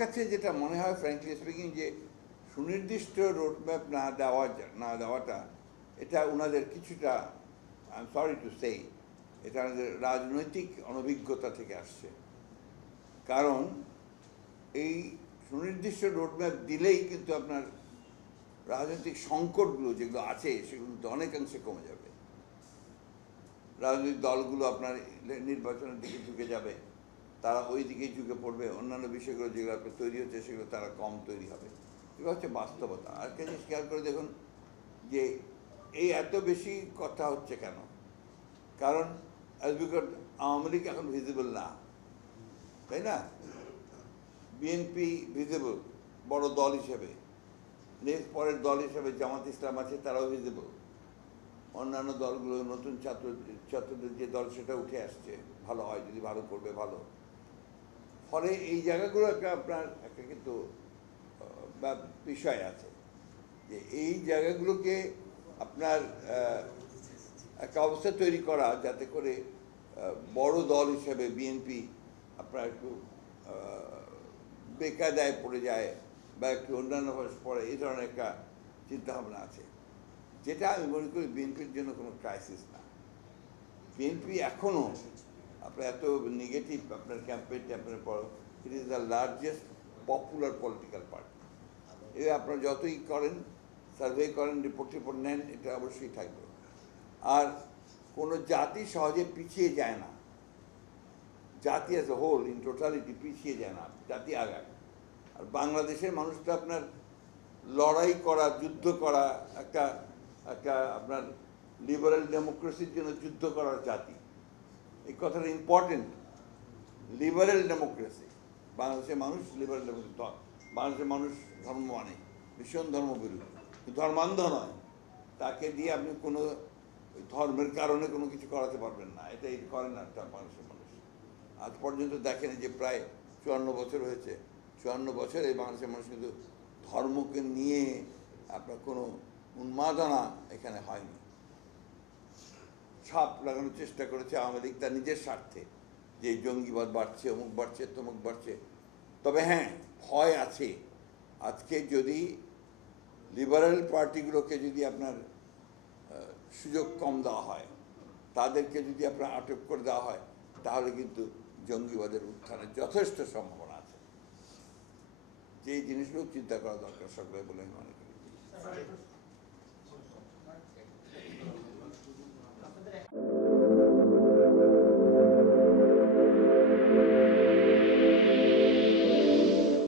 কাছে যেটা মনে হয় ফ্র্যাঙ্কলি স্পিকিং যে সুনির্দিষ্ট রোডম্যাপ না দেওয়াটা এটা ওনাদের কিছুটা I am sorry to say এটা আমাদের রাজনৈতিক অনভিজ্ঞতা থেকে আসছে। কারণ এই সুনির্দিষ্ট রোডম্যাপ দিলেই কিন্তু আপনার রাজনৈতিক সংকটগুলো যেগুলো আছে সেগুলো কিন্তু অনেকাংশে কমে যাবে। রাজনৈতিক দলগুলো আপনার নির্বাচনের দিকে ঝুঁকে যাবে, তারা ওই দিকেই ঝুঁকে পড়বে, অন্যান্য বিষয়গুলো যেগুলো আপনার তৈরি হচ্ছে সেগুলো তারা কম তৈরি হবে। এগুলো হচ্ছে বাস্তবতা। আর একটা জিনিস খেয়াল করে দেখুন যে এই এত বেশি কথা হচ্ছে কেন? কারণ বিকজ আওয়ামী লীগ এখন ভিজিবল না, তাই না? বিএনপি ভিজিবল বড় দল হিসেবে, নেক্সট পরের দল হিসেবে জামাত ইসলাম আছে, তারাও ভিজিবল। অন্যান্য দলগুলো নতুন ছাত্রদের যে দল সেটা উঠে আসছে, ভালো হয় যদি ভালো করবে ভালো। ফলে এই জায়গাগুলো একটা আপনার একটা কিন্তু বিষয় আছে যে এই জায়গাগুলোকে আপনার একটা অবস্থা তৈরি করা যাতে করে বড় দল হিসেবে বিএনপি আপনার একটু বেকায়দায় পড়ে যায় বা একটু অন্যান্য পড়ে, এই ধরনের একটা চিন্তাভাবনা আছে, যেটা আমি মনে করি বিএনপির জন্য কোনো ক্রাইসিস না। বিএনপি এখনও আপনার এত নেগেটিভ আপনার ক্যাম্পেইন পর, it is the largest popular political party. এ আপনারা যতই করেন, সার্ভে করেন, রিপোর্ট নেন, এটা অবশ্যই থাকবে। আর কোনো জাতি সহজে পিছিয়ে যায় না, জাতি as a whole in totality পিছিয়ে যায় না, জাতি আগায়। আর বাংলাদেশের মানুষটা আপনার লড়াই করা, যুদ্ধ করা, একটা একটা আপনার লিবারেল ডেমোক্রেসির জন্য যুদ্ধ করার জাতি। এই কথাটা ইম্পর্টেন্ট। লিবারেল ডেমোক্রেসি, বাংলাদেশের মানুষ লিবারেল ডেমোক্রেসি, বাংলাদেশের মানুষ ধর্ম মানে ভীষণ ধর্মবিরোধী, ধর্মান্ধ নয়। তাকে দিয়ে আপনি কোনো ধর্মের কারণে কোনো কিছু করাতে পারবেন না, এটাই করেন না বাংলাদেশের মানুষ। আজ পর্যন্ত দেখেন যে প্রায় 54 বছর হয়েছে, 54 বছর এই বাংলাদেশের মানুষ কিন্তু ধর্মকে নিয়ে আপনার কোনো উন্মাদনা এখানে হয়নি। ছাপ লাগানোর চেষ্টা করেছে আওয়ামী লীগ তার নিজের স্বার্থে, যে জঙ্গিবাদ বাড়ছে, অমুক বাড়ছে, তমুক বাড়ছে। তবে হ্যাঁ, ভয় আছে। আজকে যদি লিবারেল পার্টিগুলোকে যদি আপনার সুযোগ কম দেওয়া হয়, তাদেরকে যদি আপনার আটক করে দেওয়া হয়, তাহলে কিন্তু জঙ্গিবাদের উত্থানের যথেষ্ট সম্ভাবনা আছে। যে জিনিসগুলো চিন্তা করা দরকার সকলে বলে আমি মনে করি।